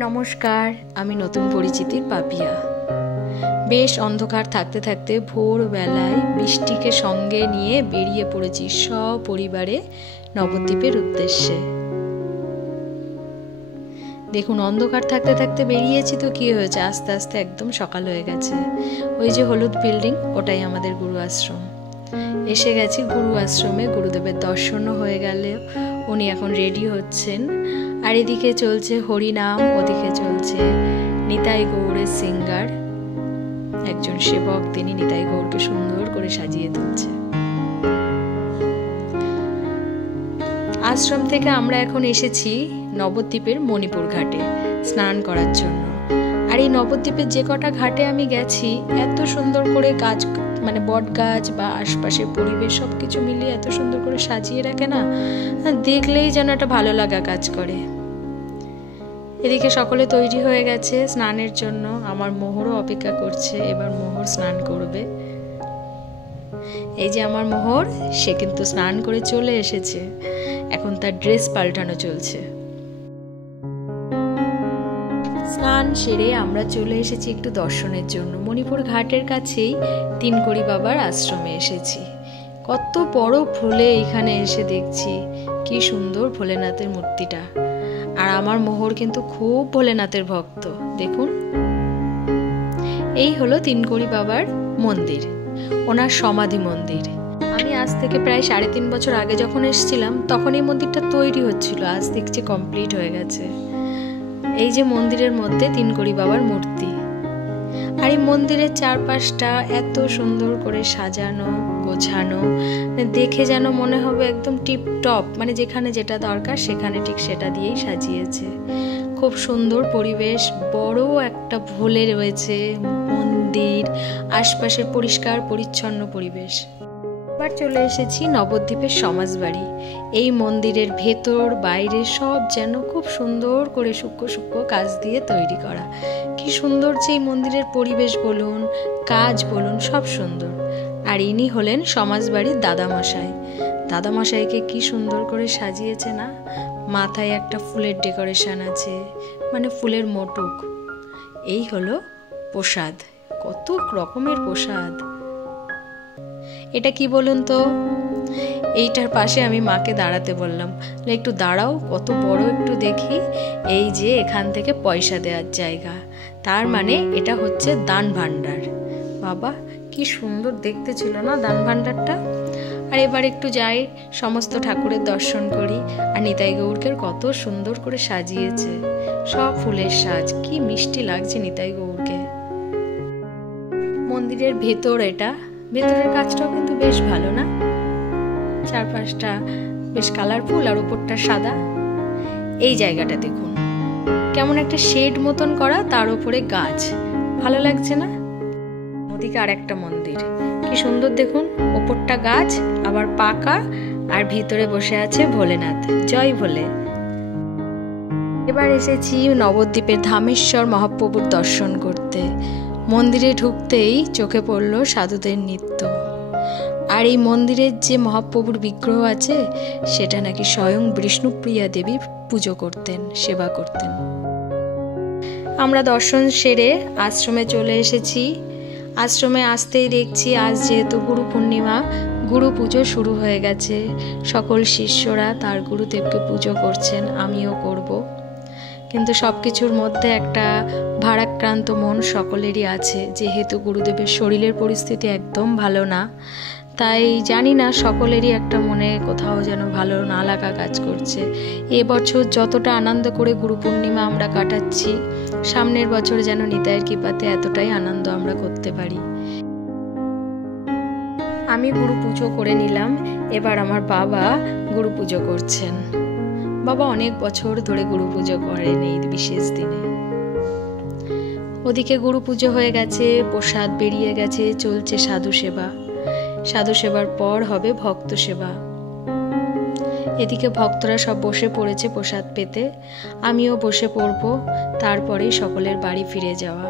নমস্কার, আমি নতুন পরিচিতির পাপিয়া। বেশ অন্ধকার থাকতে থাকতে ভোরবেলায় বৃষ্টিকে সঙ্গে নিয়ে বেরিয়ে পড়েছি সপরিবারে নবদ্বীপের উদ্দেশ্যে। দেখুন, অন্ধকার থাকতে থাকতে বেরিয়েছি তো কি হয়েছে, আস্তে আস্তে একদম সকাল হয়ে গেছে। ওই যে হলুদ বিল্ডিং, ওটাই আমাদের গুরু আশ্রম। এসে গেছি গুরু আশ্রমে, গুরুদেবের দর্শনও হয়ে গেল। উনি এখন রেডি হচ্ছেন। আর এদিকে চলছে হরিনাম, ওদিকে চলছে নিতাই গৌড়ের সিঙ্গার, একজন সেবক, তিনি নিতাই গৌড়কে সুন্দর করে সাজিয়ে তুলছে। আশ্রম থেকে আমরা এখন এসেছি নবদ্বীপের মণিপুর ঘাটে স্নান করার জন্য। আর এই নবদ্বীপের যে কটা ঘাটে আমি গেছি, এত সুন্দর করে গাছ, মানে বট গাছ বা আশপাশের পরিবেশ সবকিছু মিলিয়ে এত সুন্দর করে সাজিয়ে রাখে না, দেখলেই যেন একটা ভালো লাগা কাজ করে। এদিকে সকলে তৈরি হয়ে গেছে স্নানের জন্য। আমার মোহরও অপেক্ষা করছে, এবার মোহর স্নান করবে। এই যে আমার মোহর, সে কিন্তু স্নান করে চলে এসেছে। এখন তার ড্রেস পাল্টানো চলছে। স্নান সেরে আমরা চলে এসেছি একটু দর্শনের জন্য। মণিপুর ঘাটের কাছেই তিনকড়ি বাবার আশ্রমে এসেছি। কত বড় ফুলে এখানে এসে দেখছি কি সুন্দর ভোলেনাথের মূর্তিটা। আর আমার মোহর কিন্তু খুব ভোলেনাথের ভক্ত। দেখুন, এই হলো তিনকড়ি বাবার মন্দির, ওনার সমাধি মন্দির। আমি আজ থেকে প্রায় 3.5 বছর আগে যখন এসেছিলাম, তখন এই মন্দিরটা তৈরি হচ্ছিল। আজ দেখছি কমপ্লিট হয়ে গেছে। এই যে মন্দিরের মধ্যে তিনকড়ি বাবার মূর্তি। আর এই মন্দিরের চারপাশটা এত সুন্দর করে সাজানো গোছানো, দেখে যেন মনে হবে একদম টিপ টপ, মানে যেখানে যেটা দরকার সেখানে ঠিক সেটা দিয়েই সাজিয়েছে। খুব সুন্দর পরিবেশ, বড় একটা ভোলে রয়েছে মন্দির, আশপাশের পরিষ্কার পরিচ্ছন্ন পরিবেশ। এবার চলে এসেছি নবদ্বীপের সমাজবাড়ি। এই মন্দিরের ভেতর বাইরে সব যেন খুব সুন্দর করে সূক্ষ্ম সূক্ষ্ম কাজ দিয়ে তৈরি করা। কি সুন্দর যে এই মন্দিরের পরিবেশ বলুন, কাজ বলুন, সব সুন্দর। আর ইনি হলেন সমাজবাড়ির দাদামশাই। দাদামশাইকে কি সুন্দর করে সাজিয়েছে না, মাথায় একটা ফুলের ডেকোরেশন আছে, মানে ফুলের মোটক। এই হলো প্রসাদ, কত রকমের প্রসাদ। এটা কি বলুন তো? এইটার পাশে আমি মাকে দাঁড়াতে বললাম, একটু দাঁড়াও, কত বড় একটু দেখি। এই যে এখান থেকে পয়সা দেওয়ার জায়গা, তার মানে এটা হচ্ছে দান ভাণ্ডার। বাবা, কি সুন্দর দেখতে ছিল না দান ভাণ্ডারটা। আর এবার একটু যাই, সমস্ত ঠাকুরের দর্শন করি। আর নিতাই গৌরকে কত সুন্দর করে সাজিয়েছে, সব ফুলের সাজ, কি মিষ্টি লাগছে নিতাই গৌরকে। মন্দিরের ভেতর এটা, ভেতরের কাজটাও কিন্তু বেশ ভালো না, চারপাশটা বেশ কালারফুল আর উপরটা সাদা। এই জায়গাটা দেখুন, কেমন একটা শেড মতন করা, তার উপরে গাছ, ভালো লাগছে না? ওদিকে আর একটা মন্দির, কি সুন্দর দেখুন, উপরটা গাছ আবার পাকা, আর ভিতরে বসে আছে ভোলেনাথ। জয় ভোলে। এবার এসেছি নবদ্বীপের ধামেশ্বর মহাপ্রভুর দর্শন করতে। মন্দিরে ঢুকতেই চোখে পড়ল সাধুদের নৃত্য। আর এই মন্দিরের যে মহাপ্রভুর বিগ্রহ আছে, সেটা নাকি স্বয়ং বিষ্ণুপ্রিয়া দেবী পুজো করতেন, সেবা করতেন। আমরা দর্শন সেরে আশ্রমে চলে এসেছি। আশ্রমে আসতেই দেখছি আজ যেহেতু গুরু পূর্ণিমা, গুরু পুজো শুরু হয়ে গেছে। সকল শিষ্যরা তার গুরুদেবকে পুজো করছেন, আমিও করব। কিন্তু সব কিছুর মধ্যে একটা ভারাক্রান্ত মন সকলেরই আছে, যেহেতু গুরুদেবের শরীরের পরিস্থিতি একদম ভালো না। তাই জানি না, সকলেরই একটা মনে কোথাও যেন ভালো না লাগা কাজ করছে। এবছর যতটা আনন্দ করে গুরু পূর্ণিমা আমরা কাটাচ্ছি, সামনের বছর যেন নিতাইয়ের কৃপাতে এতটাই আনন্দ আমরা করতে পারি। আমি গুরু পুজো করে নিলাম, এবার আমার বাবা গুরু পুজো করছেন। বাবা অনেক বছর ধরে গুরু পুজো করেন এই বিশেষ দিনে। ওদিকে গুরু পুজো হয়ে গেছে, প্রসাদ বেরিয়ে গেছে, চলছে সাধু সেবা। সাধু সেবার পর হবে ভক্ত সেবা। এদিকে ভক্তরা সব বসে পড়েছে প্রসাদ পেতে, আমিও বসে পড়ব, তারপরেই সকলের বাড়ি ফিরে যাওয়া।